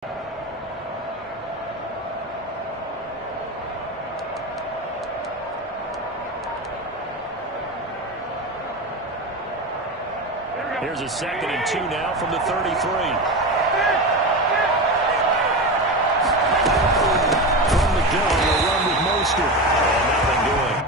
Here's a 2nd and 2 now from the 33. From the gun, a run with Mostert. And nothing doing.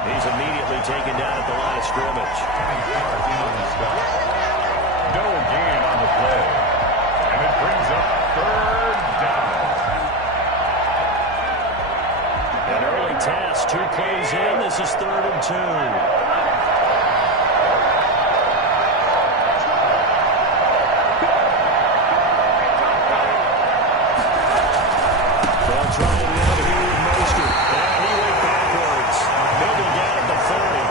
He's immediately taken down at the line of scrimmage. No gain on the play. And it brings up 3rd down. An early task, 2 plays in. This is 3rd and 2. They'll try it out here with Mostert. And he went backwards. They'll be down at the 30.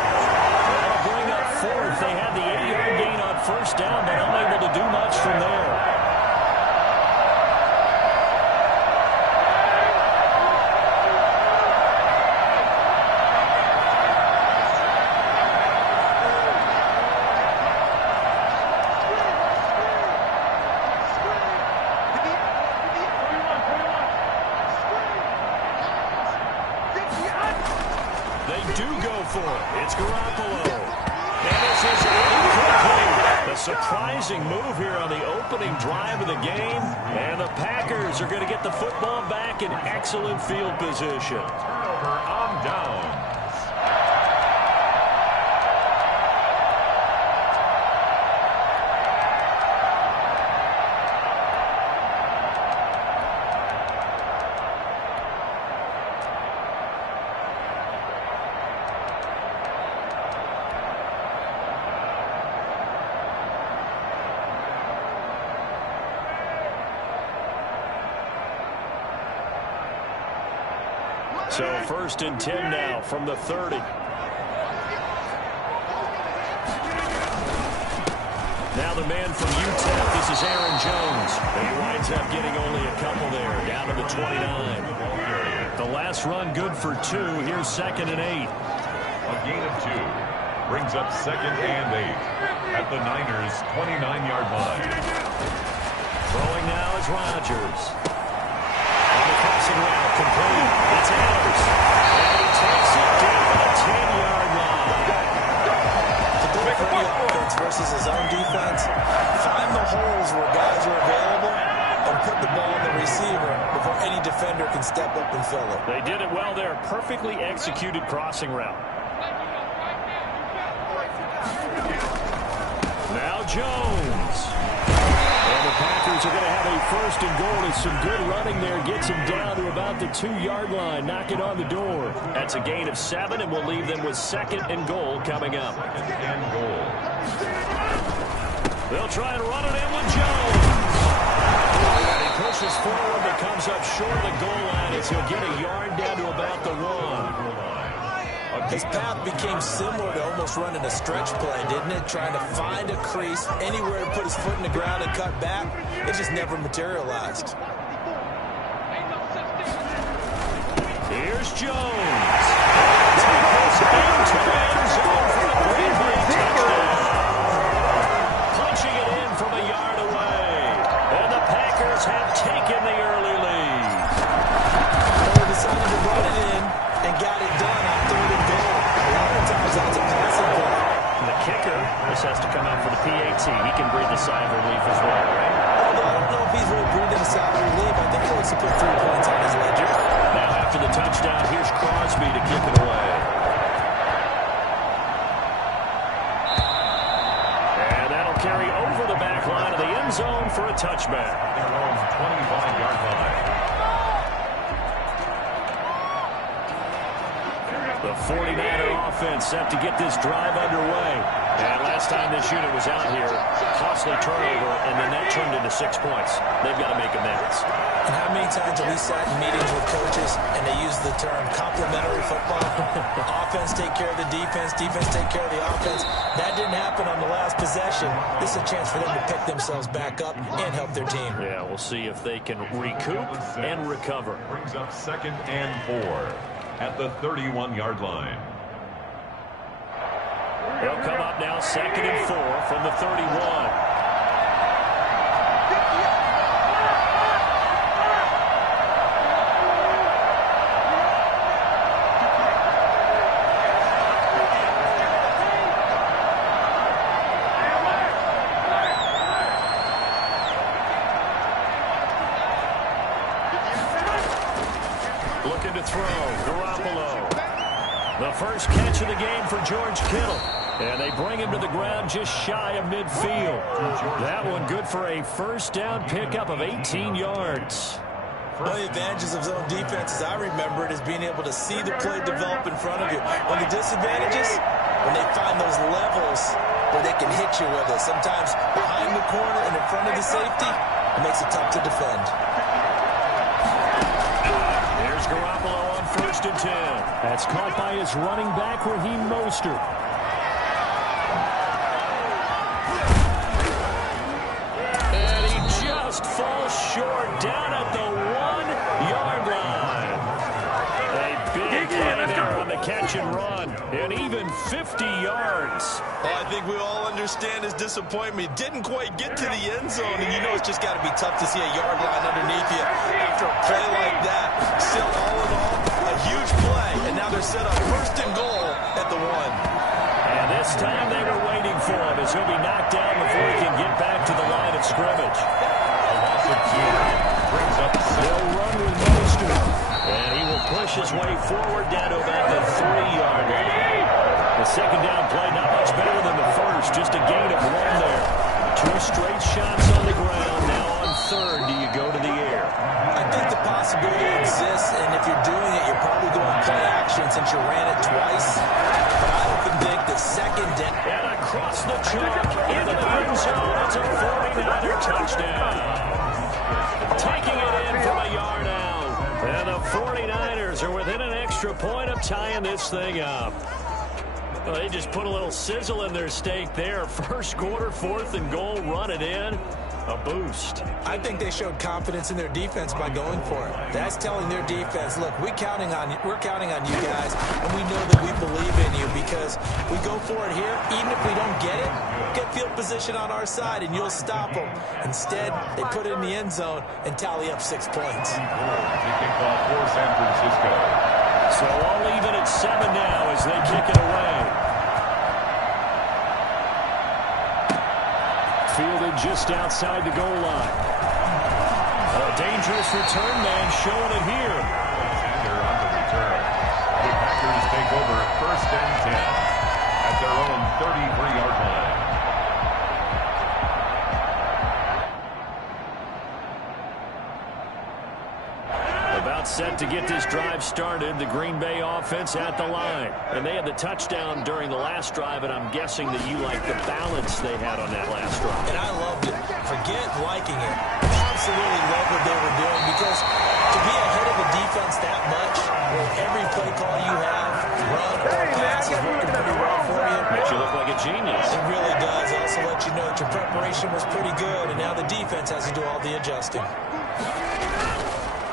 That'll bring up 4th. They had the 8-yard gain on 1st down, but unable to do much from there. They do go for it. It's Garoppolo. And this is incomplete. A surprising move here on the opening drive of the game. And the Packers are going to get the football back in excellent field position. Turnover on downs. So 1st and 10 now from the 30. Now the man from UTEP, this is Aaron Jones. And he winds up getting only a couple there, down to the 29. The last run good for 2. Here's 2nd and 8. A gain of 2 brings up 2nd and 8 at the Niners' 29-yard line. Throwing now is Rodgers. On the crossing route, complete. It's Adams. And he takes it down the 10-yard line. To do it for the offense versus his own defense, find the holes where guys are available and put the ball in the receiver before any defender can step up and fill it. They did it well there. Perfectly executed crossing route. Now Jones. And the Packers are going to have a 1st and goal as some good running there gets him down to about the 2-yard line, knocking on the door. That's a gain of 7, and we'll leave them with 2nd and goal coming up. 2nd and goal. They'll try and run it in with Jones. And he pushes forward but comes up short of the goal line as he'll get a yard down to about the 1. His path became similar to almost running a stretch play, didn't it? Trying to find a crease, anywhere to put his foot in the ground and cut back. It just never materialized. Here's Jones. Tackles into the end zone for the Green Bay touchdown. Punching it in from a yard away. And the Packers have taken the early lead. They decided to run it in and got it done on 3rd and goal. A lot of times that's a passing play. And the kicker, this has to come out for the PAT. He can breathe a sigh of relief as well, right? Although I don't know if he's really breathing a sigh of relief. I think he wants to put 3 points on his ledger. Now after the touchdown, here's Crosby to kick it away. And that'll carry over the back line of the end zone for a touchback. Their own 25-yard line. The 49er offense set to get this drive underway. And last time this unit was out here, costly turnover, and then that turned into 6 points. They've got to make amends. And how many times have we sat in meetings with coaches and they use the term complementary football? Offense take care of the defense, defense take care of the offense. That didn't happen on the last possession. This is a chance for them to pick themselves back up and help their team. Yeah, we'll see if they can recoup and recover. Brings up 2nd and 4 at the 31-yard line. They'll come up now 2nd and 4 from the 31. Looking to throw, Garoppolo. The first catch of the game for George Kittle. And they bring him to the ground just shy of midfield. That one good for a first down pickup of 18 yards. One of the advantages of zone defense, as I remember it, is being able to see the play develop in front of you. One of the disadvantages, when they find those levels where they can hit you with it. Sometimes behind the corner and in front of the safety, it makes it tough to defend. There's Garoppolo on 1st and 10. That's caught by his running back, Raheem Mostert. Falls short down at the 1-yard line. A big play there on the catch and run, and even 50 yards. Well, I think we all understand his disappointment. Didn't quite get to the end zone, and you know it's just got to be tough to see a yard line underneath you after a play like that. Still, all in all, a huge play, and now they're set up 1st and goal at the 1. And this time they were waiting for him as he'll be knocked down before he can get back to the line of scrimmage. Brings up They'll run with Mostert, and he will push his way forward down to about the 3-yard line. The second down play not much better than the first, just a gain of 1 there. 2 straight shots on the ground. Now on 3rd, do you go to the air? I think the possibility exists, and if you're doing it, you're probably going play action since you ran it twice. But I often think the 2nd down. And across the chalk into the end zone. It's a 49er touchdown. Taking it in from a yard out. And the 49ers are within an extra point of tying this thing up. Well, they just put a little sizzle in their steak there. First quarter, 4th and goal, run it in. A boost. I think they showed confidence in their defense by going for it. That's telling their defense, look, we're counting on you guys, and we know that we believe in you because we go for it here. Even if we don't get it, get field position on our side, and you'll stop them. Instead, they put it in the end zone and tally up 6 points. Kicking ball for San Francisco. So all even at 7 now as they kick it away. Fielded just outside the goal line. A dangerous return man showing it here. Alexander on the return. The Packers take over 1st and 10 at their own 33-yard line. About set to get this drive started. The Green Bay offense at the line. And they had the touchdown during the last drive, and I'm guessing that you like the balance they had on that last drive. And I loved it. Forget liking it. Absolutely love what they were doing because to be ahead of a defense that much, where every play call you have, run or pass, is working pretty well for you. Makes you look like a genius. It really does. Also let you know that your preparation was pretty good, and now the defense has to do all the adjusting.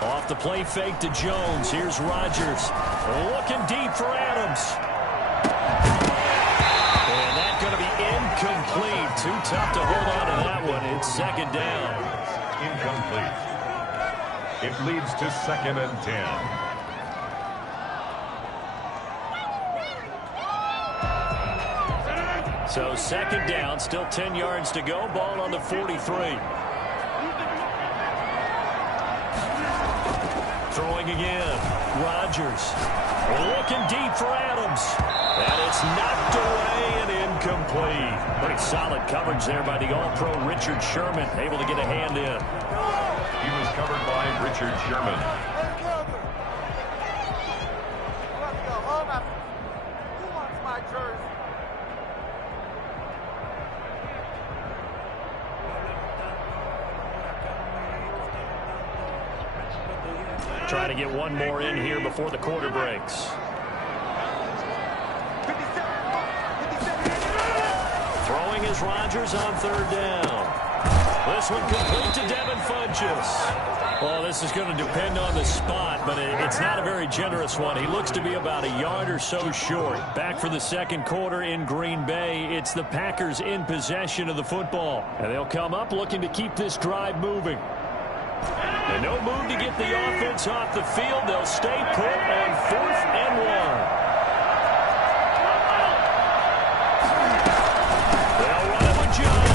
Off the play fake to Jones. Here's Rodgers. Looking deep for Adams. And that's going to be incomplete. Too tough to hold on to that one. It's 2nd down. Incomplete. It leads to 2nd and 10. So 2nd down, still 10 yards to go. Ball on the 43. Throwing again. Rodgers. Looking deep for Adams. And it's knocked away and incomplete. Pretty solid coverage there by the All-Pro Richard Sherman. Able to get a hand in. He was covered by Richard Sherman. Try to get one more in here before the quarter breaks. Throwing is Rodgers on third down. This one complete to Devin Funchess. Well, this is going to depend on the spot, but it's not a very generous one. He looks to be about a yard or so short. Back for the second quarter in Green Bay. It's the Packers in possession of the football. And they'll come up looking to keep this drive moving. And no move to get the offense off the field. They'll stay put on 4th and 1. They'll run it with Jones.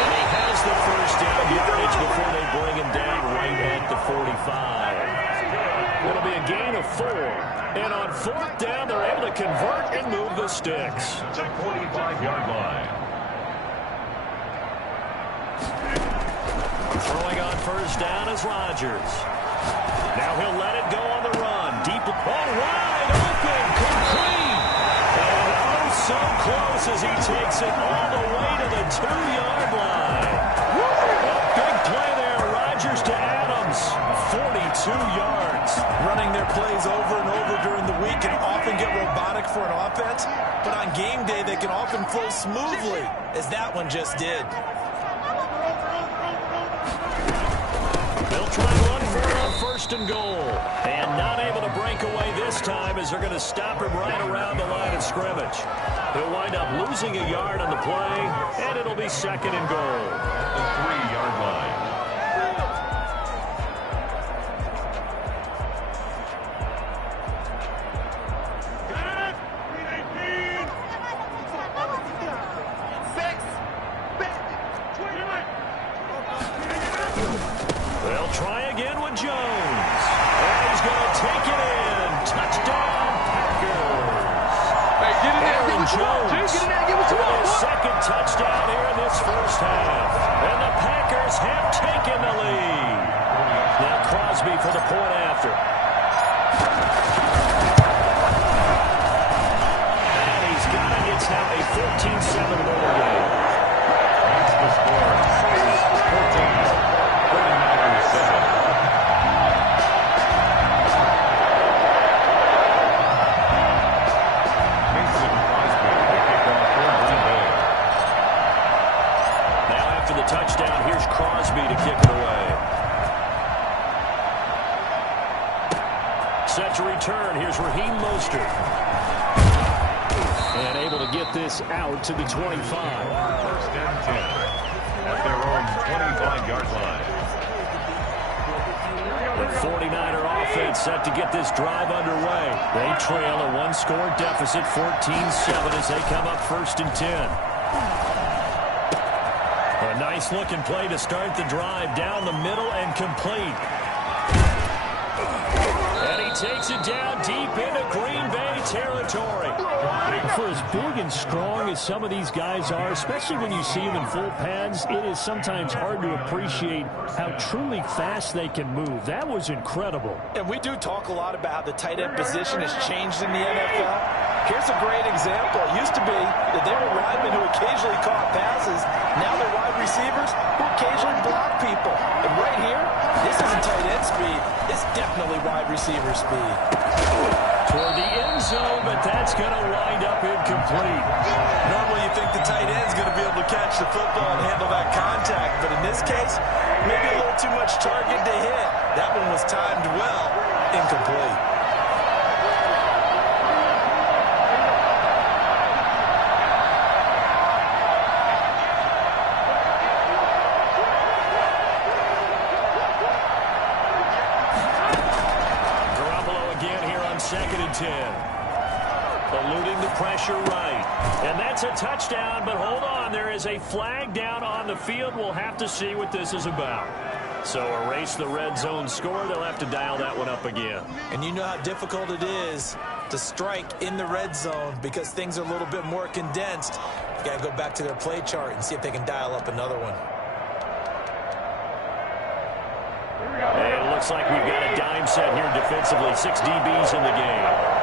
And he has the first down yardage before they bring him down right at the 45. It'll be a gain of 4. And on 4th down, they're able to convert and move the sticks. The 45-yard line. Throwing on first down is Rodgers. Now he'll let it go on the run. Deep, wide open, complete. And oh, so close as he takes it all the way to the 2-yard line. A big play there. Rodgers to Adams. 42 yards. Running their plays over and over during the week can often get robotic for an offense, but on game day they can often flow smoothly, as that one just did. They'll try to run for it on 1st and goal. And not able to break away this time as they're going to stop him right around the line of scrimmage. He'll wind up losing a yard on the play, and it'll be 2nd and goal. The 3-yard line. They'll try again with Jones. And he's going to take it in. Touchdown, Packers. Hey, get in there. Aaron Jones Get in there. Give us with a his second touchdown here in this first half. And the Packers have taken the lead. Now Crosby for the point after. And he's got it. It's now a 14-7 ball game. That's the score. Saves 14. 49-7. Mason Crosby to kick off for Green Bay. Now after the touchdown, here's Crosby to kick it away. Set to return. Here's Raheem Mostert. And able to get this out to the 25. 1st and 10 at their own 25-yard line. The 49er offense set to get this drive underway. They trail a 1-score deficit, 14-7 as they come up 1st and 10. A nice-looking play to start the drive down the middle and complete. And he takes it down deep into Green Bay territory. For as big and strong as some of these guys are, especially when you see them in full pads, it is sometimes hard to appreciate how truly fast they can move. That was incredible. And we do talk a lot about how the tight end position has changed in the NFL. Here's a great example. It used to be that they were linemen who occasionally caught passes. Now they're wide receivers who occasionally block people. And right here, this isn't tight end speed. It's definitely wide receiver speed. Toward the end zone, but that's going to wind up incomplete. Normally you think the tight end's going to be able to catch the football and handle that contact, but in this case, maybe a little too much target to hit. That one was timed well, incomplete. Garoppolo again here on 2nd and 10. Eluding the pressure right. And that's a touchdown, but hold on. There is a flag down on the field. We'll have to see what this is about. So erase the red zone score. They'll have to dial that one up again. And you know how difficult it is to strike in the red zone because things are a little bit more condensed. You got to go back to their play chart and see if they can dial up another one. And it looks like we've got a dime set here defensively. 6 DBs in the game.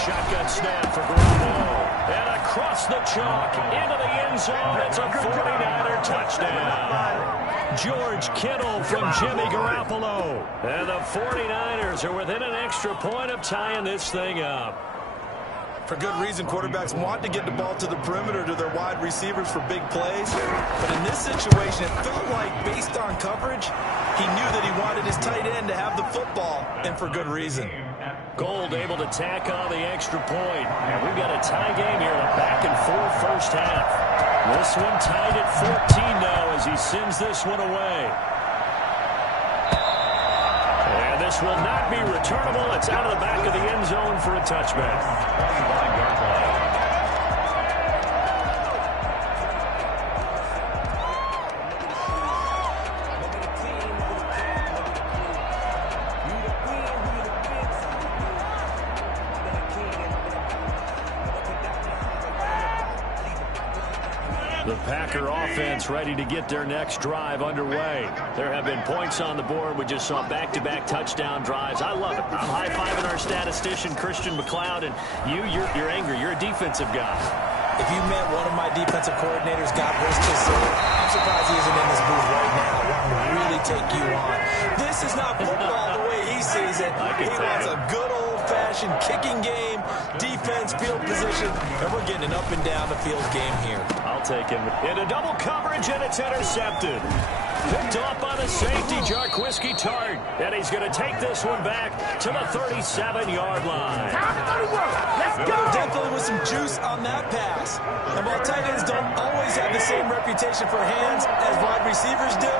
Shotgun snap for Garoppolo. And across the chalk, into the end zone. It's a 49er touchdown. George Kittle from Jimmy Garoppolo. And the 49ers are within an extra point of tying this thing up. For good reason, quarterbacks want to get the ball to the perimeter to their wide receivers for big plays. But in this situation, it felt like, based on coverage, he knew that he wanted his tight end to have the football, and for good reason. Gold able to tack on the extra point. And we've got a tie game here, a back-and-forth first half. This one tied at 14 now as he sends this one away. And this will not be returnable. It's out of the back of the end zone for a touchback. The Packer offense ready to get their next drive underway. There have been points on the board. We just saw back-to-back touchdown drives. I love it. I'm high-fiving our statistician, Christian McLeod, and you're angry. You're a defensive guy. If you met one of my defensive coordinators, God rest his soul, I'm surprised he isn't in this booth right now. Wanting to really take you on. This is not football the way he sees it. He wants a good old-fashioned kicking game, defense, field position, and we're getting an up-and-down the field game here. I'll take him. Into double coverage, and it's intercepted. Picked off by the safety, Jarquiski Tart. And he's going to take this one back to the 37-yard line. Let's go! Definitely with some juice on that pass. And while tight ends don't always have the same reputation for hands as wide receivers do,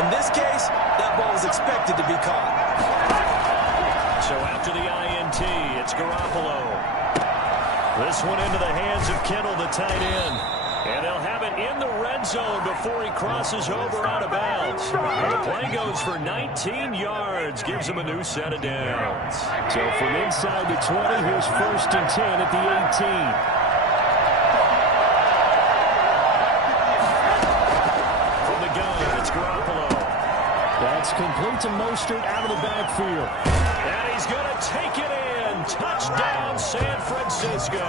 in this case, that ball is expected to be caught. So after the INT, it's Garoppolo. This one into the hands of Kittle, the tight end. And they'll have it in the red zone before he crosses over out of bounds. And the play goes for 19 yards, gives him a new set of downs. So from inside the 20, here's 1st and 10 at the 18. From the gun, it's Garoppolo. That's complete to Mostert out of the backfield. And he's going to take it in. Touchdown, San Francisco.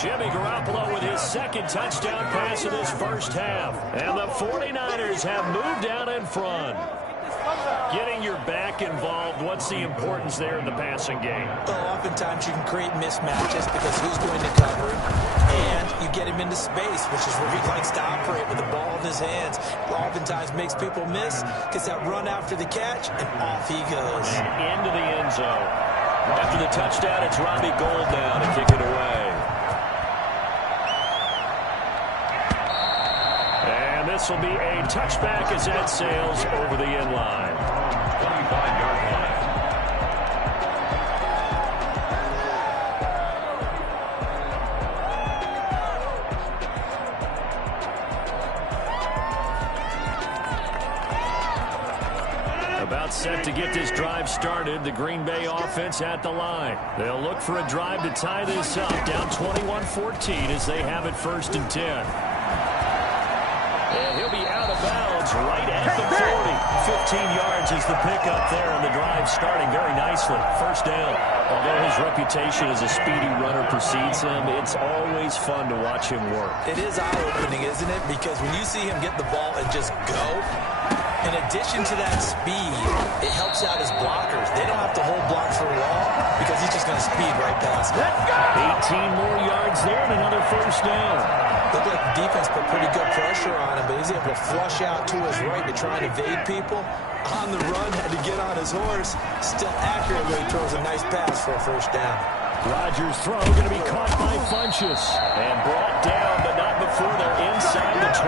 Jimmy Garoppolo with his second touchdown pass of this first half. And the 49ers have moved out in front. Getting your back involved, what's the importance there in the passing game? Well, oftentimes you can create mismatches because who's going to cover him, and you get him into space, which is where he likes to operate with the ball in his hands. Oftentimes makes people miss, gets that run after the catch, and off he goes. And into the end zone. After the touchdown, it's Robbie Gould now to kick it away. And this will be a touchback as that sails over the end line. 25-yard line. About set to get this drive started. The Green Bay offense at the line. They'll look for a drive to tie this up. Down 21-14 as they have it 1st and 10. And he'll be out of bounds right at the 40. 15 yards is the pickup there, and the drive starting very nicely. First down. Although his reputation as a speedy runner precedes him, it's always fun to watch him work. It is eye-opening, isn't it? Because when you see him get the ball and just go, in addition to that speed, it helps out his blockers. They don't have to hold blocks for long because he's just going to speed right past them. 18 more yards there and another first down. Looked like the defense put pretty good pressure on him, but he's able to flush out to his right to try and evade people. On the run, had to get on his horse. Still accurately throws a nice pass for a first down. Rodgers' throw going to be caught by Funchess. And brought down, but not before they're inside the 25.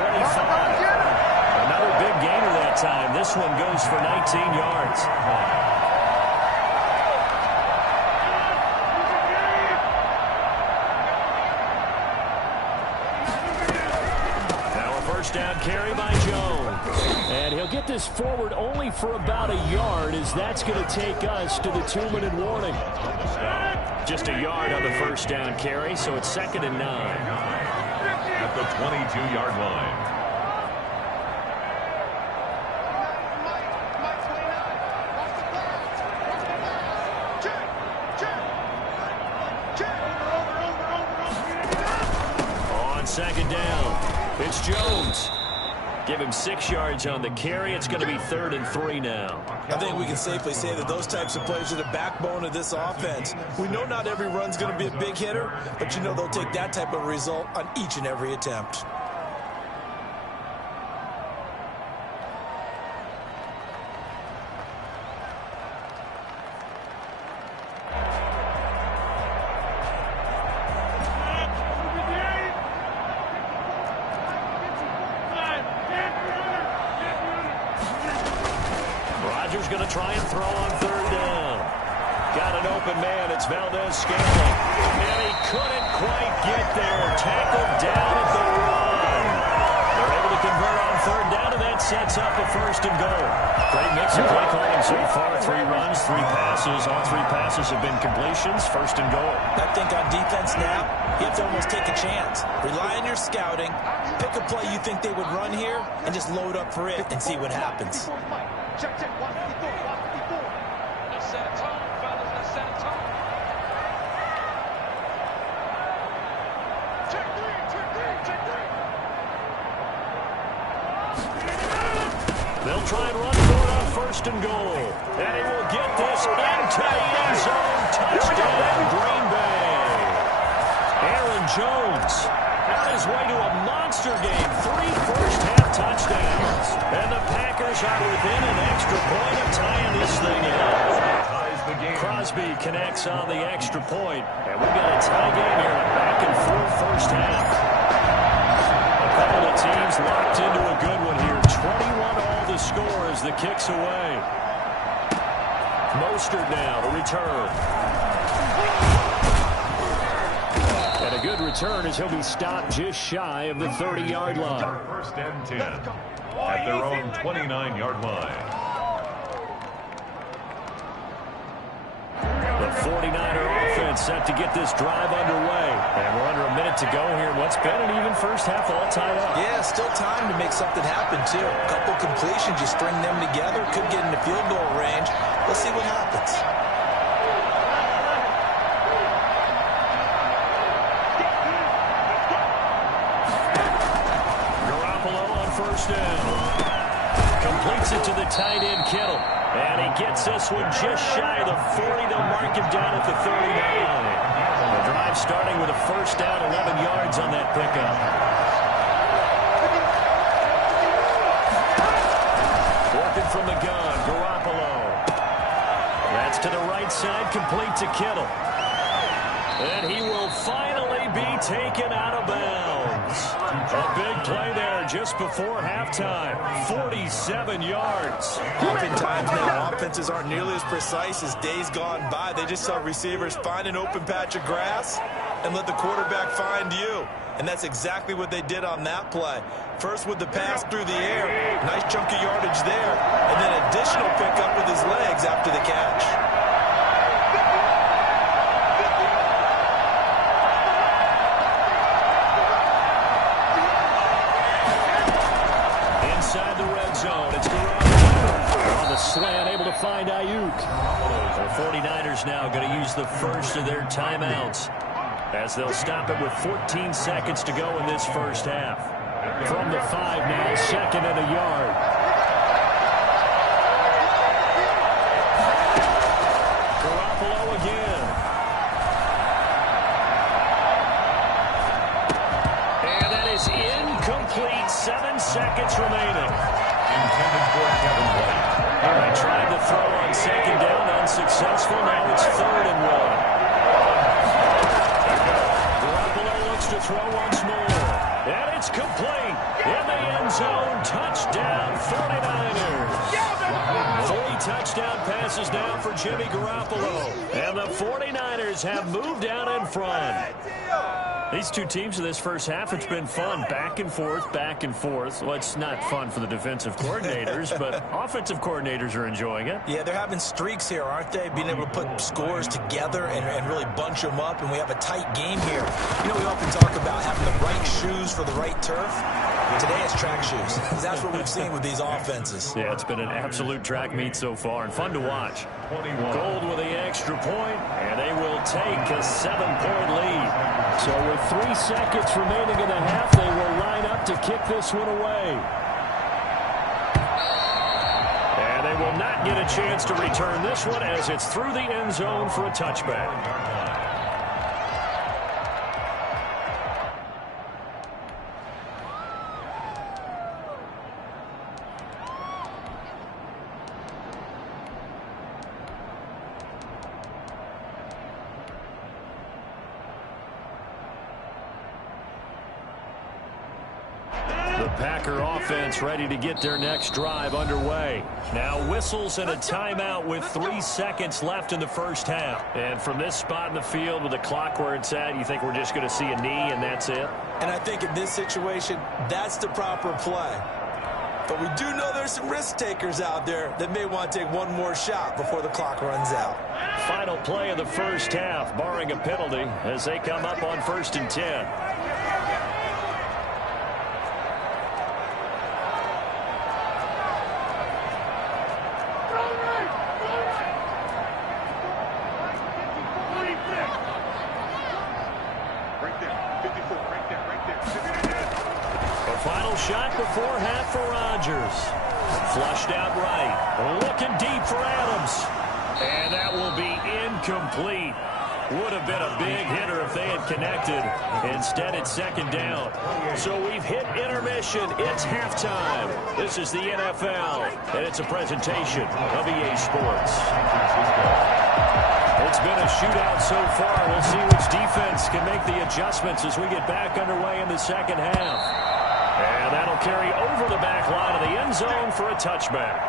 Another big gainer that time. This one goes for 19 yards. Now a first down carry by Jones. And he'll get this forward only for about a yard, as that's going to take us to the 2-minute warning. Just a yard on the first down carry, so it's 2nd and 9. At the 22-yard line. Give him 6 yards on the carry. It's going to be 3rd and 3 now. I think we can safely say that those types of plays are the backbone of this offense. We know not every run's going to be a big hitter, but you know they'll take that type of result on each and every attempt. Going to try and throw on 3rd down. Got an open man. It's Valdez-Scantling. And he couldn't quite get there. Tackled down at the run. They're able to convert on 3rd down, and that sets up a 1st and goal. Great mix of play calling so far. 3 runs, 3 passes. All 3 passes have been completions. 1st and goal. I think on defense now, you have to almost take a chance. Rely on your scouting. Pick a play you think they would run here, and just load up for it and see what happens. Check. Let's set a tone, fellas. Let's set a tone. Check 3. They'll try and run for it on 1st and goal. And he will get this into the end zone. Touchdown, Green Bay. Aaron Jones on his way to a monster game. 3 first-half touchdowns. And the Packers are within an extra point of tying this thing up. Crosby connects on the extra point. And we've got a tie game here. A back-and-forth first half. A couple of teams locked into a good one here. 21-all the score as the kick's away. Mostert now to return. And a good return as he'll be stopped just shy of the 30-yard line. 1st and 10 at their own 29-yard line. The 49er offense set to get this drive underway. And we're under a minute to go here. What's been an even first half all tied up. Yeah, still time to make something happen, too. A couple completions, you string them together, could get into field goal range. Let's see what happens. Garoppolo on 1st down. Completes it to the tight end, Kittle. And he gets this one just shy of the 40. They'll mark him down at the 39. The drive starting with a 1st down, 11 yards on that pickup. Working from the gun, Garoppolo. That's to the right side, complete to Kittle. And he will finally be taken out of bounds. A big play there just before halftime. 47 yards. Oftentimes now, offenses aren't nearly as precise as days gone by. They just saw receivers find an open patch of grass and let the quarterback find you. And that's exactly what they did on that play. First with the pass through the air, nice chunky yardage there, and then additional pickup with his legs after the catch. Inside the red zone, it's Garoppolo on the slant, able to find Ayuk. The 49ers now going to use the first of their timeouts as they'll stop it with 14 seconds to go in this first half. From the 5 now, 2nd and a yard. Garoppolo again. And that is incomplete. 7 seconds remaining. Intended for Kevin White. They tried to throw on 2nd down, unsuccessful. Now it's 3rd and 1. Garoppolo looks to throw once more. And it's complete. In the end zone. Touchdown, 49ers. 3 touchdown passes now for Jimmy Garoppolo. And the 49ers have moved out in front. These two teams in this first half, it's been fun. Back and forth, back and forth. Well, it's not fun for the defensive coordinators, but offensive coordinators are enjoying it. Yeah, they're having streaks here, aren't they? Being able to put scores together and really bunch them up, and we have a tight game here. You know, we often talk about having the right shoes for the right turf. Today it's track shoes. That's what we've seen with these offenses. Yeah, it's been an absolute track meet so far and fun to watch. 21. Gold with the extra point, and they will take a 7-point lead. So with 3 seconds remaining in the half, they will line up to kick this one away. And they will not get a chance to return this one as it's through the end zone for a touchback. The Packer offense ready to get their next drive underway. Now whistles and a timeout with 3 seconds left in the first half. And from this spot in the field with the clock where it's at, you think we're just going to see a knee and that's it? And I think in this situation, that's the proper play. But we do know there's some risk takers out there that may want to take one more shot before the clock runs out. Final play of the first half, barring a penalty, as they come up on 1st and 10. Final shot before half for Rodgers. Flushed out right. Looking deep for Adams. And that will be incomplete. Would have been a big hitter if they had connected. Instead, it's 2nd down. So we've hit intermission. It's halftime. This is the NFL, and it's a presentation of EA Sports. It's been a shootout so far. We'll see which defense can make the adjustments as we get back underway in the second half. And that'll carry over the back line of the end zone for a touchback.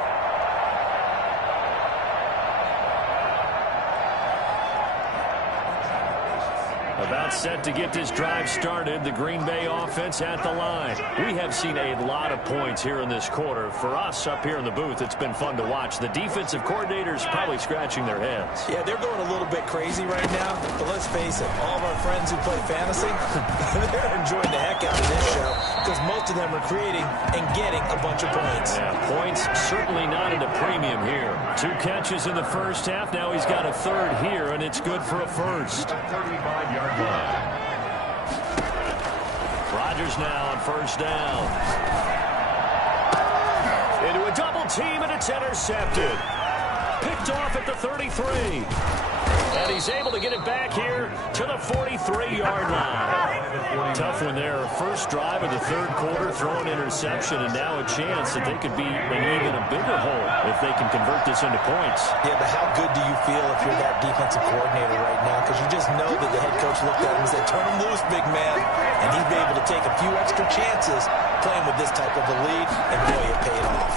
About set to get this drive started. The Green Bay offense at the line. We have seen a lot of points here in this quarter. For us up here in the booth, it's been fun to watch. The defensive coordinators probably scratching their heads. Yeah, they're going a little bit crazy right now. But let's face it, all of our friends who play fantasy, they're enjoying the heck out of this show because most of them are creating and getting a bunch of points. Yeah, points certainly not at a premium here. 2 catches in the first half. Now he's got a 3rd here, and it's good for a first. 35-yard line. Rodgers now on 1st down. Into a double team, and it's intercepted. Picked off at the 33. And he's able to get it back here to the 43-yard line. Tough one there. First drive of the 3rd quarter, throwing interception, and now a chance that they could be in even a bigger hole if they can convert this into points. Yeah, but how good do you feel if you're that defensive coordinator right now? Because you just know that the head coach looked at him and said, turn him loose, big man. And he'd be able to take a few extra chances playing with this type of a lead, and boy, it paid off.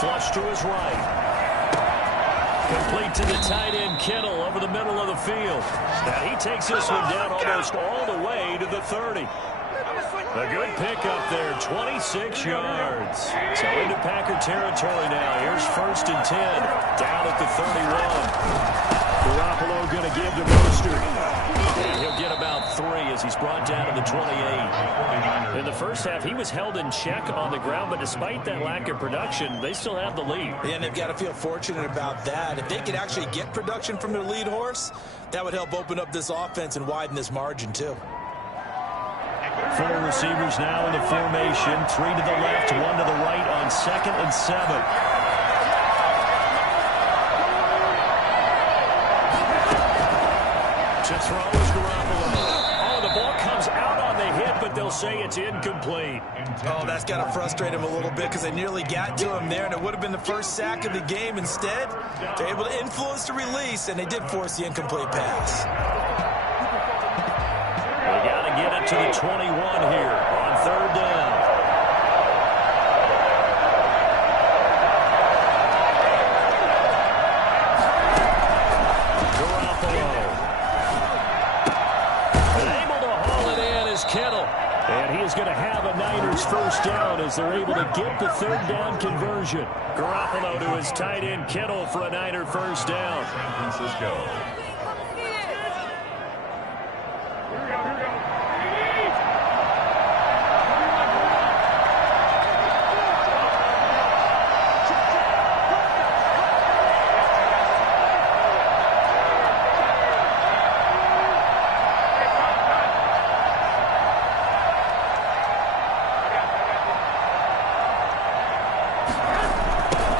Flush to his right. Complete to the tight end, Kittle, over the middle of the field. Now he takes this one down almost all the way to the 30. A good pickup there, 26 yards. So into Packer territory now. Here's 1st and 10, down at the 31. Garoppolo going to give to Mostert. And he'll get about 3 as he's brought down to the 28. In the first half, he was held in check on the ground, but despite that lack of production, they still have the lead. Yeah, and they've got to feel fortunate about that. If they could actually get production from their lead horse, that would help open up this offense and widen this margin, too. 4 receivers now in the formation. 3 to the left, 1 to the right on 2nd and 7. To throw is Garoppolo. Oh, the ball comes out on the hit, but they'll say it's incomplete. Oh, that's got to frustrate him a little bit because they nearly got to him there, and it would have been the first sack of the game. Instead, they're able to influence the release, and they did force the incomplete pass. They got to get it to the 21 here on 3rd down. Kittle, and he is going to have a Niners 1st down as they're able to get the 3rd down conversion. Garoppolo to his tight end Kittle for a Niner 1st down. San Francisco.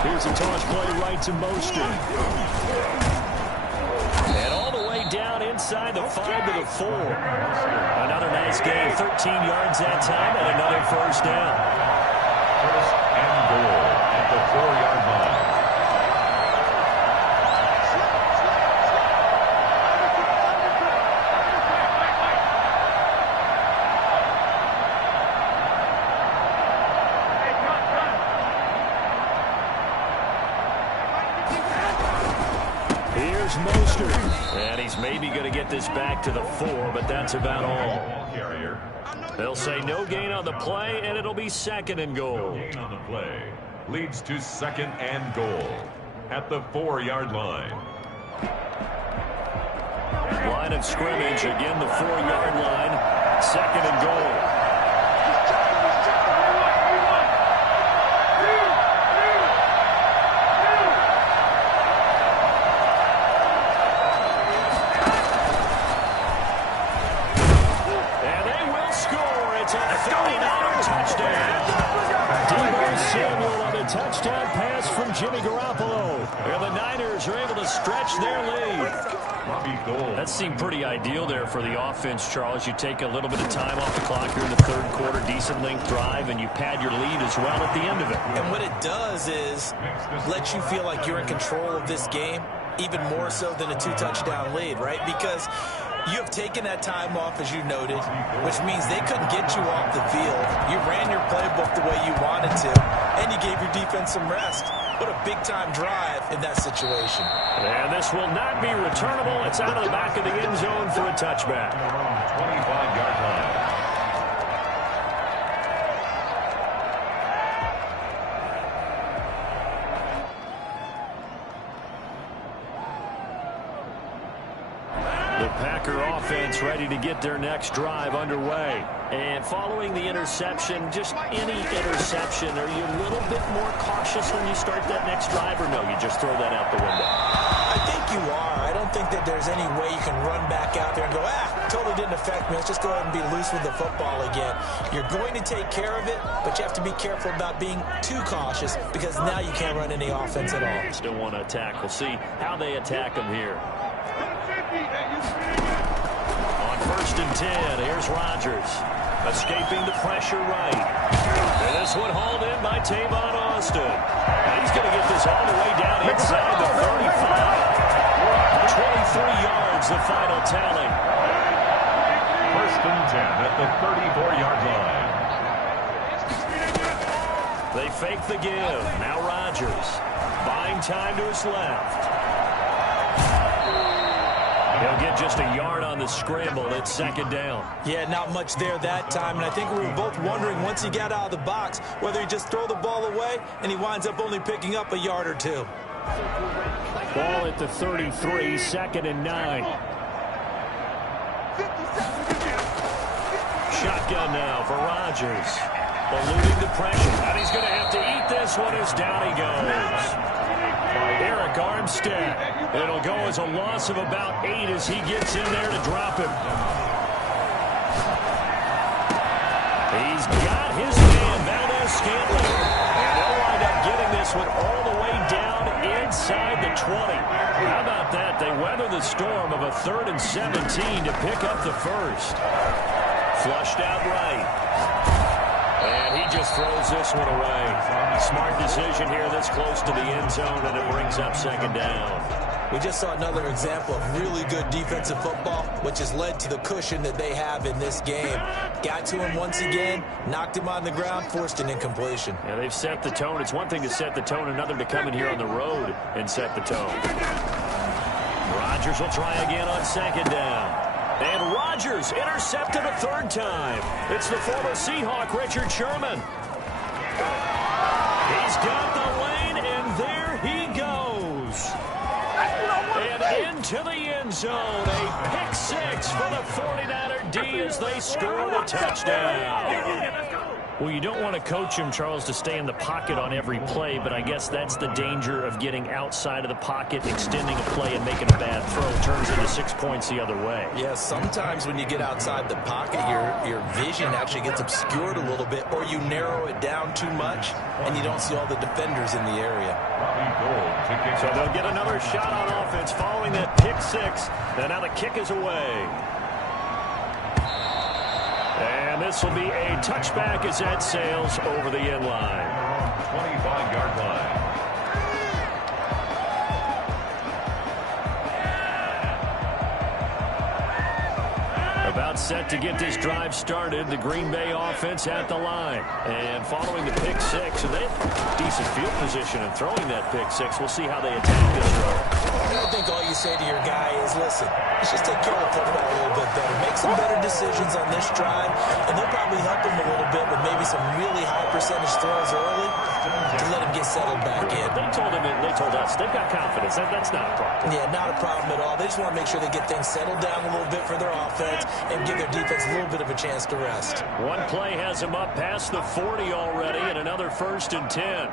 Here's a toss play right to Mostert. And all the way down inside the 5 to the 4. Another nice game. 13 yards that time and another first down. First and goal at the 4-yard line. Here's Mostert. And he's maybe going to get this back to the 4, but that's about all. They'll say no gain on the play, and it'll be second and goal. No gain on the play leads to second and goal at the 4-yard line. Line of scrimmage, again the 4-yard line. Second and goal. Touchdown pass from Jimmy Garoppolo. And the Niners are able to stretch their lead. That seemed pretty ideal there for the offense, Charles. You take a little bit of time off the clock here in the third quarter, decent length drive, and you pad your lead as well at the end of it. And what it does is let you feel like you're in control of this game, even more so than a 2-touchdown lead, right? Because you have taken that time off, as you noted, which means they couldn't get you off the field. You ran your playbook the way you wanted to, and you gave your defense some rest. What a big-time drive in that situation. And this will not be returnable. It's out of the back of the end zone for a touchback. 25-yard line. The Packer offense ready to get their next drive underway. And following the interception, just any interception, are you a little bit more cautious when you start that next drive, or no, you just throw that out the window? I think you are. I don't think that there's any way you can run back out there and go, totally didn't affect me. Let's just go ahead and be loose with the football again. You're going to take care of it, but you have to be careful about being too cautious because now you can't run any offense at all. Still want to attack. We'll see how they attack them here. On 1st and 10, here's Rodgers. Escaping the pressure right. And this one hauled in by Tavon Austin. And he's going to get this all the way down inside the 35. 23 yards, the final tally. 1st and 10 at the 34-yard line. They fake the give. Now Rodgers. Buying time to his left. He'll get just a yard on the scramble. It's second down. Yeah, not much there that time. And I think we were both wondering once he got out of the box whether he just throw the ball away and he winds up only picking up a yard or two. Ball at the 33, 2nd and 9. Shotgun now for Rodgers. Eluding the pressure. And he's going to have to eat this one as down he goes. Eric Armstead. It'll go as a loss of about 8 as he gets in there to drop him. He's got his man, Valdez-Scantling. And they'll wind up getting this one all the way down inside the 20. How about that? They weather the storm of a 3rd and 17 to pick up the first. Flushed out right. And he just throws this one away. Smart decision here this close to the end zone, and it brings up second down. We just saw another example of really good defensive football, which has led to the cushion that they have in this game. Got to him once again, knocked him on the ground, forced an incompletion. Yeah, they've set the tone. It's one thing to set the tone, another to come in here on the road and set the tone. Rodgers will try again on second down. And Rodgers intercepted a 3rd time. It's the former Seahawk, Richard Sherman. He's got the lane, and there he goes. And into the end zone. A pick 6 for the 49er D as they score the touchdown. Well, you don't want to coach him, Charles, to stay in the pocket on every play, but I guess that's the danger of getting outside of the pocket, extending a play, and making a bad throw. Turns into 6 points the other way. Yeah, sometimes when you get outside the pocket, your vision actually gets obscured a little bit, or you narrow it down too much, and you don't see all the defenders in the area. So they'll get another shot on offense following that pick six. And now the kick is away. And this will be a touchback as that sails over the end line. 25-yard line. About set to get this drive started. The Green Bay offense at the line. And following the pick six, and they have decent field position in throwing that pick six. We'll see how they attack this drive. I think all you say to your guy is, listen, let's just take care of the football a little bit better. Make some better decisions on this drive, and they'll probably help him a little bit with maybe some really high percentage throws early to let him get settled back in. They told us they've got confidence. That's not a problem. Yeah, not a problem at all. They just want to make sure they get things settled down a little bit for their offense and give their defense a little bit of a chance to rest. One play has him up past the 40 already, and another 1st and 10.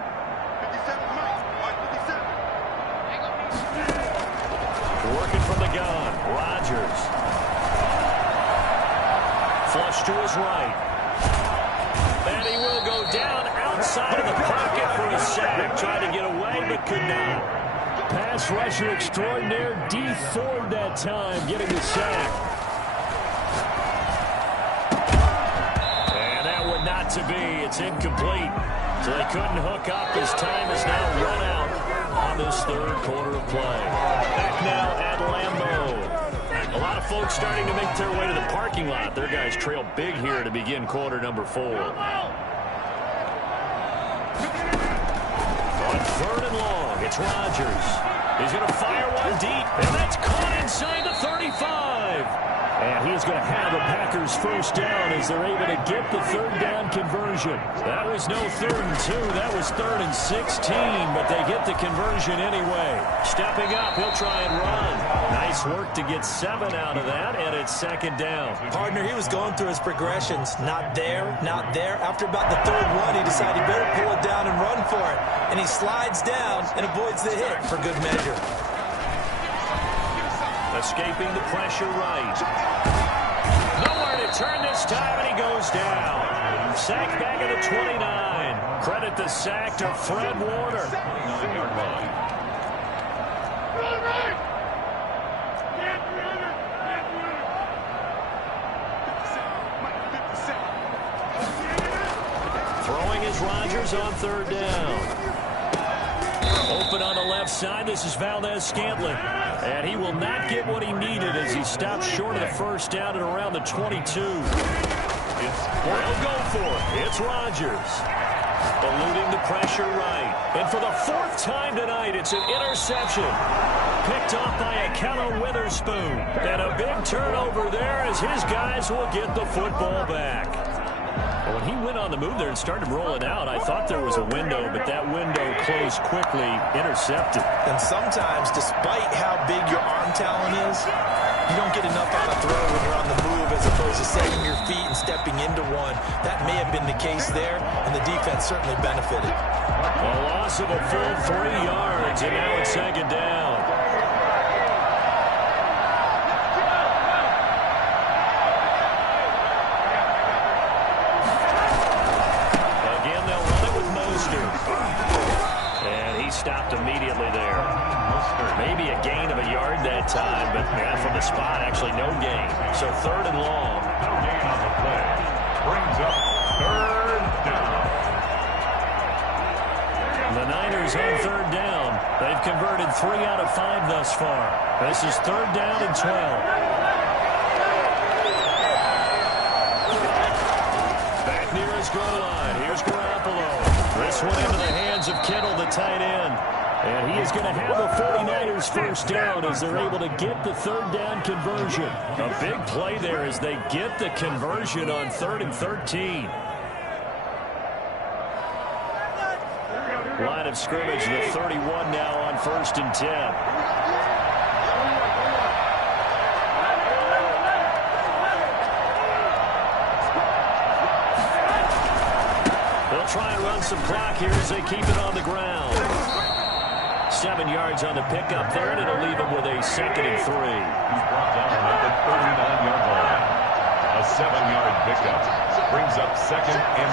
Working from the gun, Rodgers. Flush to his right. And he will go down outside of the pocket for a sack. Tried to get away, but could not. Pass rusher extraordinaire, D Ford that time, getting the sack. And that one not to be. It's incomplete. So they couldn't hook up. His time is now run out on this third quarter of play. Back now at Lambeau. A lot of folks starting to make their way to the parking lot. Their guys trail big here to begin quarter number 4. On 3rd and long, it's Rodgers. He's going to fire one deep, and that's caught inside the 35. And he's going to have a Packers first down as they're able to get the 3rd down conversion. That was no 3rd and 2. That was 3rd and 16, but they get the conversion anyway. Stepping up, he'll try and run. Nice work to get 7 out of that, and it's 2nd down. Partner, he was going through his progressions. Not there, not there. After about the 3rd one, he decided he better pull it down and run for it. And he slides down and avoids the hit for good measure. Escaping the pressure right. Nowhere to turn this time, and he goes down. Sacked back at the 29. Credit the sack to Fred Warner. 9-yard line. Throwing is Rodgers on 3rd down. Open on the left side. This is Valdez-Scantling. And he will not get what he needed as he stops short of the first down at around the 22. They'll go for it. It's Rodgers. Eluding the pressure right. And for the 4th time tonight, it's an interception. Picked off by Akello Witherspoon. And a big turnover there as his guys will get the football back. When he went on the move there and started rolling out, I thought there was a window, but that window closed quickly, intercepted. And sometimes, despite how big your arm talent is, you don't get enough on a throw when you're on the move as opposed to setting your feet and stepping into one. That may have been the case there, and the defense certainly benefited. A loss of a full 3 yards, and now it's 2nd down. Stopped immediately there. Maybe a gain of a yard that time, but from the spot, actually no gain. So 3rd and long. No gain on the play. Brings up 3rd down. The Niners on 3rd down. They've converted 3 out of 5 thus far. This is 3rd down and 12. Back near his goal line. Here's Garoppolo. This one into the hands of Kittle, the tight end. And he is going to have the 49ers first down as they're able to get the 3rd down conversion. A big play there as they get the conversion on 3rd and 13. Line of scrimmage, the 31 now on 1st and 10. try and run some clock here as they keep it on the ground. 7 yards on the pickup there, and it'll leave him with a 2nd and 3. He's brought down at the 39-yard line. A 7-yard pickup brings up 2nd and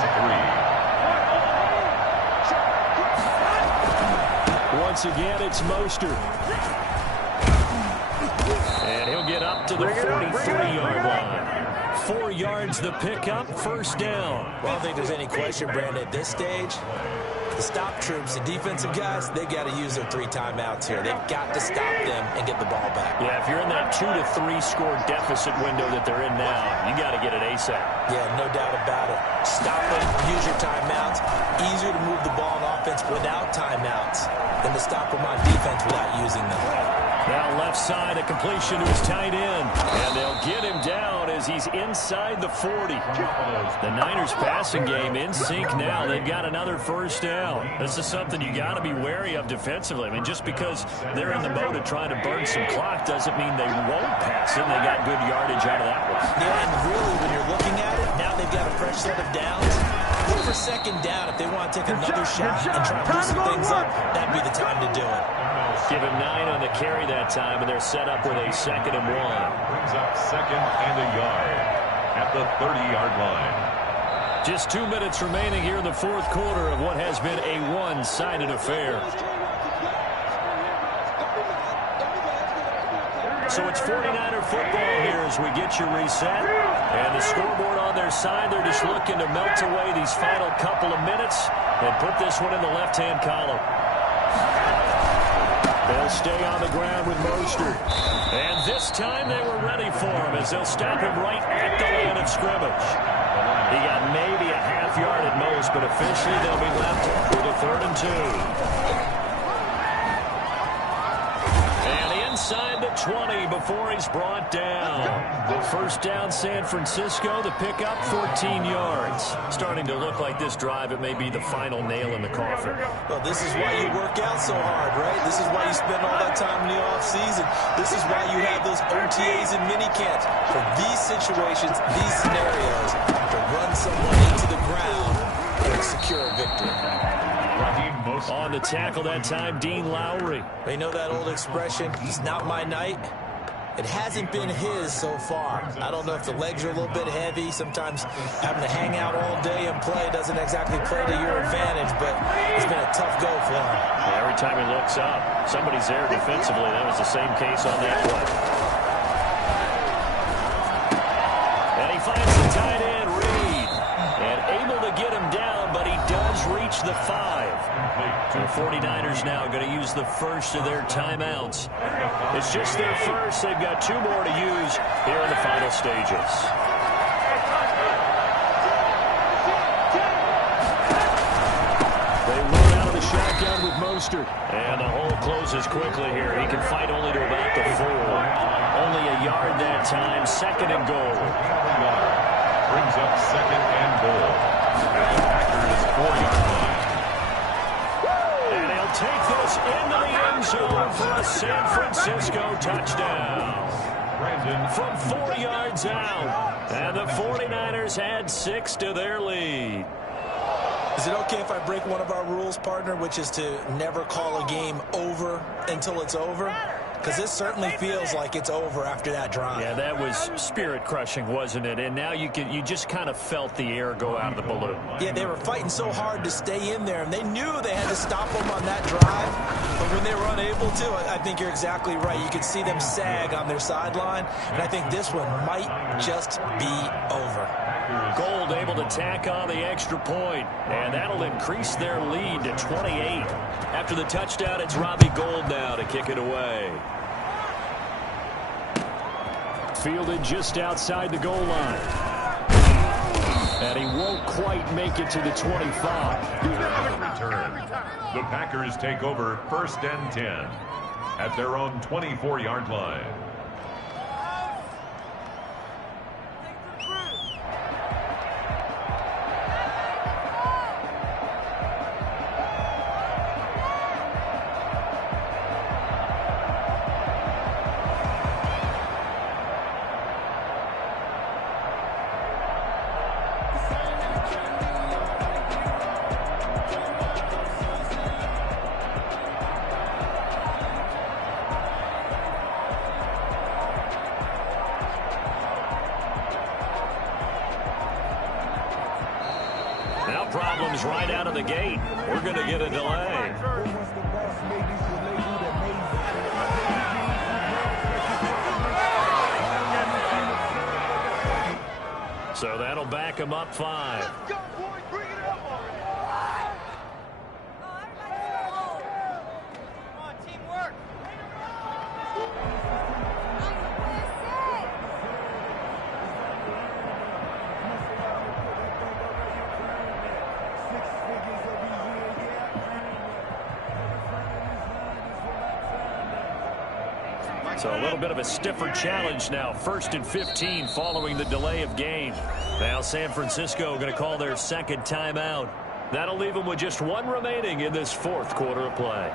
3. Once again, it's Mostert. And he'll get up to the 43-yard line. 4 yards the pickup, 1st down. Well, I don't think there's any question, Brandon, at this stage. The stop troops, the defensive guys, they got to use their 3 timeouts here. They've got to stop them and get the ball back. Yeah, if you're in that 2 to 3 score deficit window that they're in now, you got to get it ASAP. Yeah, no doubt about it. Stop them, use your timeouts. Easier to move the ball on offense without timeouts than to stop them on defense without using them. Now left side, a completion to his tight end. And they'll get him down as he's inside the 40. The Niners passing game in sync now. They've got another 1st down. This is something you got to be wary of defensively. I mean, just because they're in the mode of trying to burn some clock doesn't mean they won't pass it. They got good yardage out of that one. Yeah, and really, when you're looking at it, now they've got a fresh set of downs. Look for 2nd down if they want to take another shot and try to loosen things up. That'd be the time to do it. Give him 9 on the carry that time, and they're set up with a 2nd and 1. Brings up 2nd and a yard at the 30-yard line. Just 2 minutes remaining here in the 4th quarter of what has been a one-sided affair. So it's 49er football here as we get you reset. And the scoreboard on their side, they're just looking to melt away these final couple of minutes and put this one in the left-hand column. They'll stay on the ground with Mostert. And this time they were ready for him as they'll stop him right at the line of scrimmage. He got maybe a half yard at most, but officially they'll be left with a 3rd and 2. Inside the 20 before he's brought down. 1st down San Francisco. The pickup 14 yards. Starting to look like this drive, it may be the final nail in the coffin. Well, this is why you work out so hard, right? This is why you spend all that time in the offseason. This is why you have those OTAs and mini camps. For these situations, these scenarios, to run someone into the ground and secure a victory. On the tackle that time, Dean Lowry. They know that old expression, it's not my night. It hasn't been his so far. I don't know if the legs are a little bit heavy. Sometimes having to hang out all day and play doesn't exactly play to your advantage, but it's been a tough go for him. Yeah, every time he looks up, somebody's there defensively. That was the same case on that play. And he finds the tight end, Reed. And able to get him down, but he does reach the 5. The 49ers now going to use the first of their timeouts. It's just their first. They've got 2 more to use here in the final stages. They roll out of the shotgun with Mostert. And the hole closes quickly here. He can fight only to about the 4. Only a yard that time. 2nd and goal. Brings up 2nd and goal. At the Packers' 4-yard line. Take this into the end zone for a San Francisco touchdown. From 4 yards out. And the 49ers add 6 to their lead. Is it okay if I break one of our rules, partner, which is to never call a game over until it's over? Because this certainly feels like it's over after that drive. Yeah, that was spirit-crushing, wasn't it? And now you just kind of felt the air go out of the balloon. Yeah, they were fighting so hard to stay in there, and they knew they had to stop them on that drive. But when they were unable to, I think you're exactly right. You could see them sag on their sideline, and I think this one might just be over. Gold able to tack on the extra point, and that'll increase their lead to 28. After the touchdown, it's Robbie Gould now to kick it away. Fielded just outside the goal line. And he won't quite make it to the 25. Return. The Packers take over 1st and 10 at their own 24-yard line. Now problems right out of the gate. We're going to get a delay. So that'll back him up 5. Let's go, boys. Bring it up already. Come on, teamwork. So a little bit of a stiffer challenge now. 1st and 15 following the delay of game. Now San Francisco going to call their second timeout. That'll leave them with just 1 remaining in this 4th quarter of play.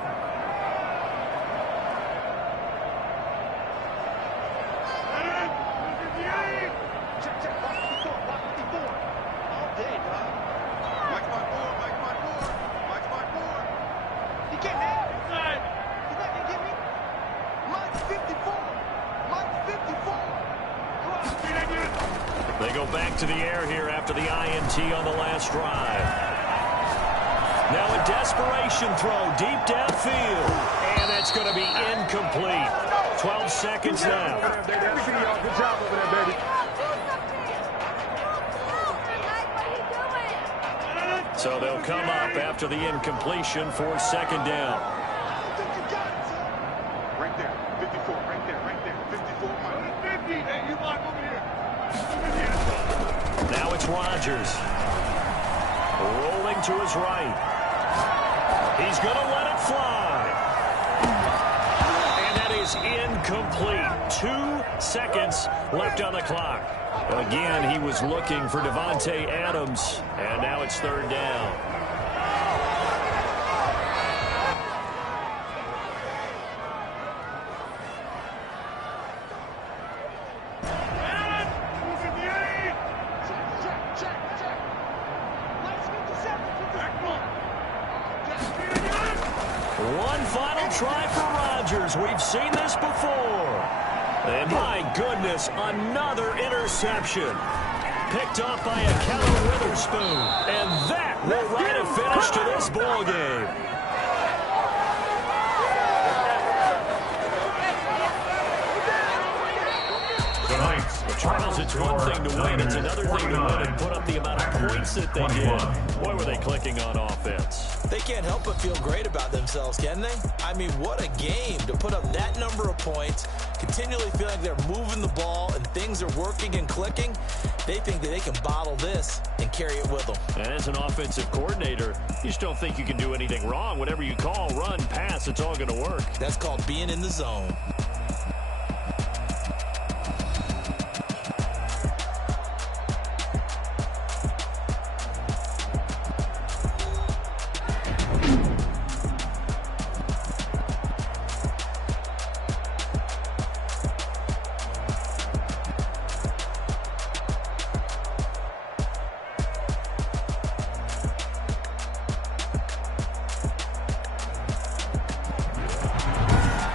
Check, check. Block 54. Block 54. All day, dog. Watch my board. Watch my board. Watch my board. He can't hang. He's not going to get me. Mine's 54. Mine's 54. Come on. See that dude? They go back to the air here after the INT on the last drive. Now a desperation throw deep downfield. And that's going to be incomplete. 12 seconds left. Good job over there, baby. So they'll come up after the incompletion for 2nd down. Right there. 54. Right there. Right there. 54. 50. Hey, you block over here. Now it's Rodgers. Rolling to his right. He's going to let it fly. And that is incomplete. 2 seconds left on the clock. Again, he was looking for Devontae Adams. And now it's 3rd down. One final try for Rodgers. We've seen this before. And my goodness, another interception. Picked off by a Keller Witherspoon. And that will write a finish to this ball game. Charles, it's one thing to win. It's another thing to win and put up the amount of points that they did. Boy, were they clicking on offense. They can't help but feel great about themselves, can they? I mean, what a game to put up that number of points, continually feel like they're moving the ball and things are working and clicking. They think that they can bottle this and carry it with them. And as an offensive coordinator, you just don't think you can do anything wrong. Whatever you call, run, pass, it's all going to work. That's called being in the zone.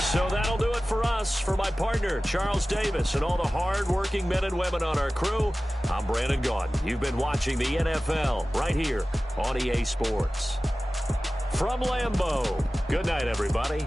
So that'll do it for us. For my partner, Charles Davis, and all the hard-working men and women on our crew, I'm Brandon Gaudin. You've been watching the NFL right here on EA Sports. From Lambeau, good night, everybody.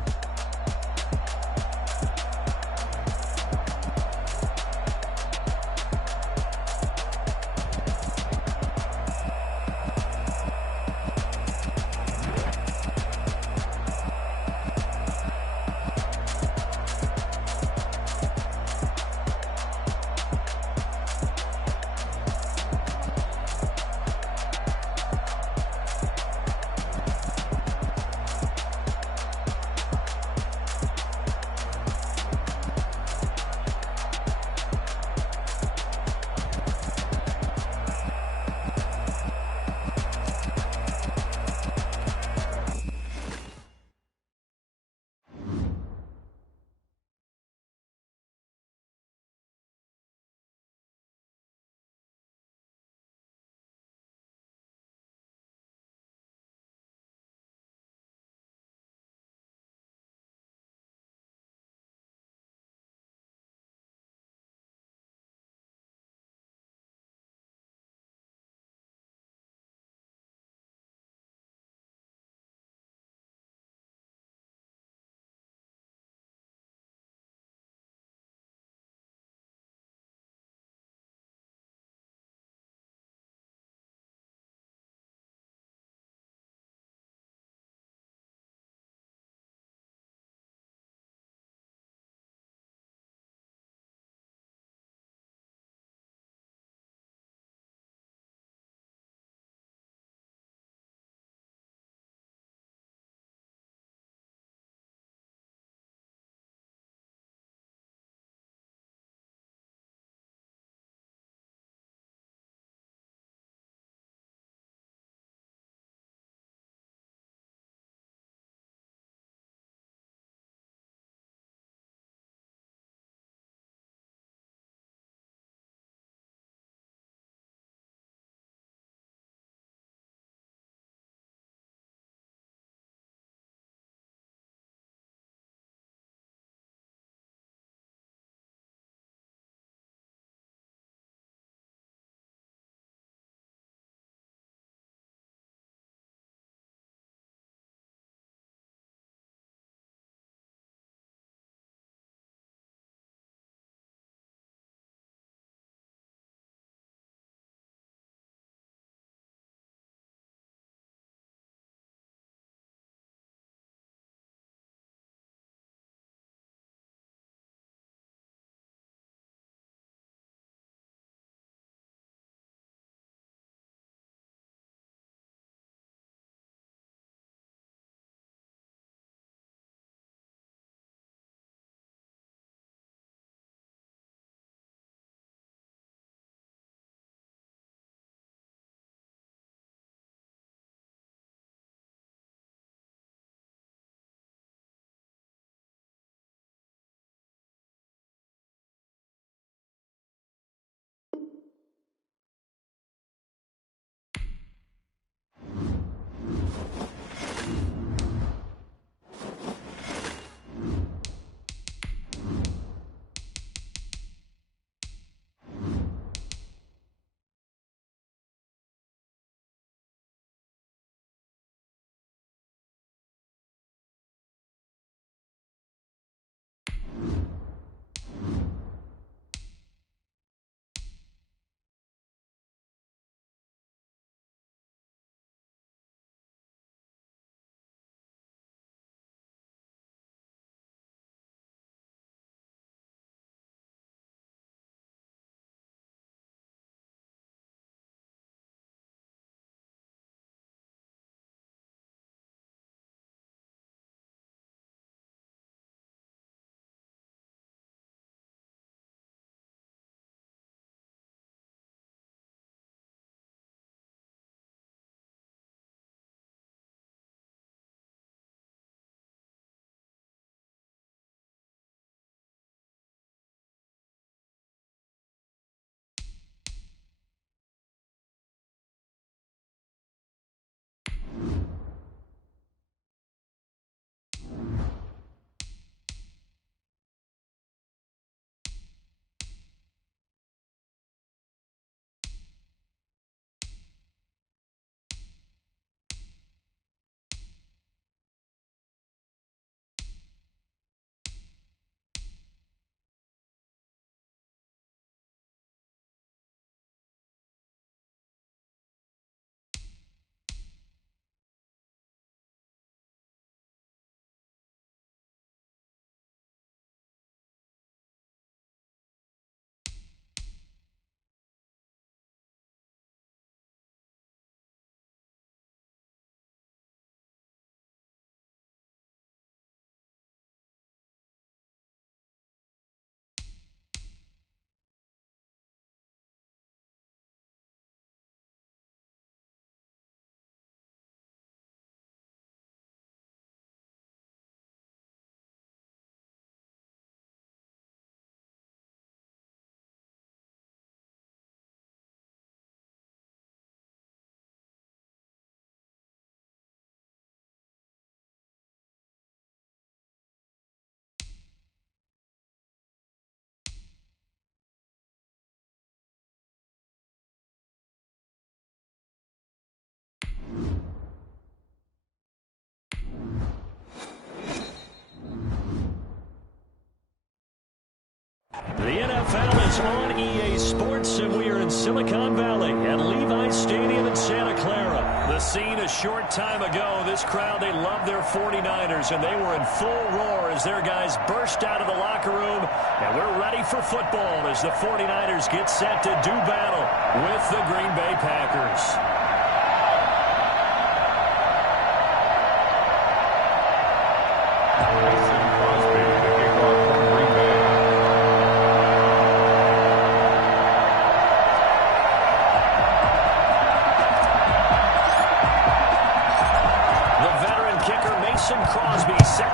Sports, and we are in Silicon Valley at Levi's Stadium in Santa Clara. The scene a short time ago. This crowd, they love their 49ers, and they were in full roar as their guys burst out of the locker room. And we're ready for football as the 49ers get set to do battle with the Green Bay Packers.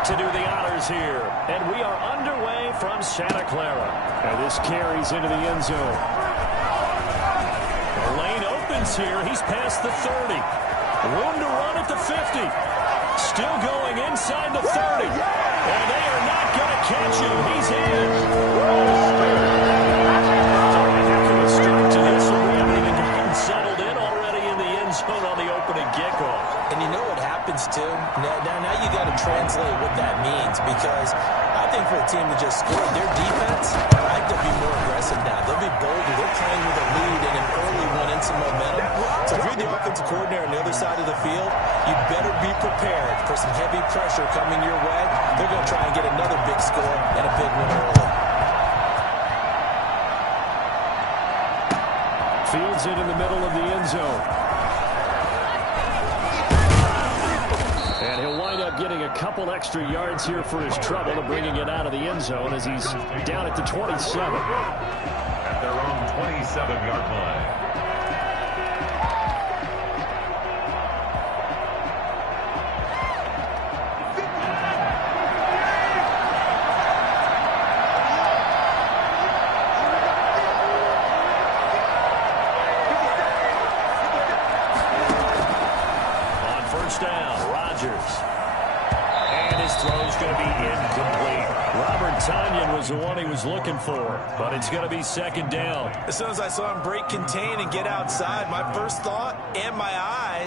To do the honors here. And we are underway from Santa Clara. And this carries into the end zone. The lane opens here. He's past the 30. Room to run at the 50. Still going inside the 30. And they are not going to catch him. He's in. After the start to this, we haven't even gotten settled in already in the end zone on the opening kickoff. And you know what happens, too? Now you got to translate what that means, because I think for the team to just score, their defense, I think they'll be more aggressive now. They'll be bolder. They're playing with a lead and an early one and some momentum. So if you're the offensive coordinator on the other side of the field, you better be prepared for some heavy pressure coming your way. They're going to try and get another big score and a big one early. Fields it in the middle of the end zone. And he'll wind up getting a couple extra yards here for his trouble to bringing it out of the end zone as he's down at the 27. At their own 27-yard line. The one he was looking for, but it's going to be second down. As soon as I saw him break contain and get outside, my first thought and my eyes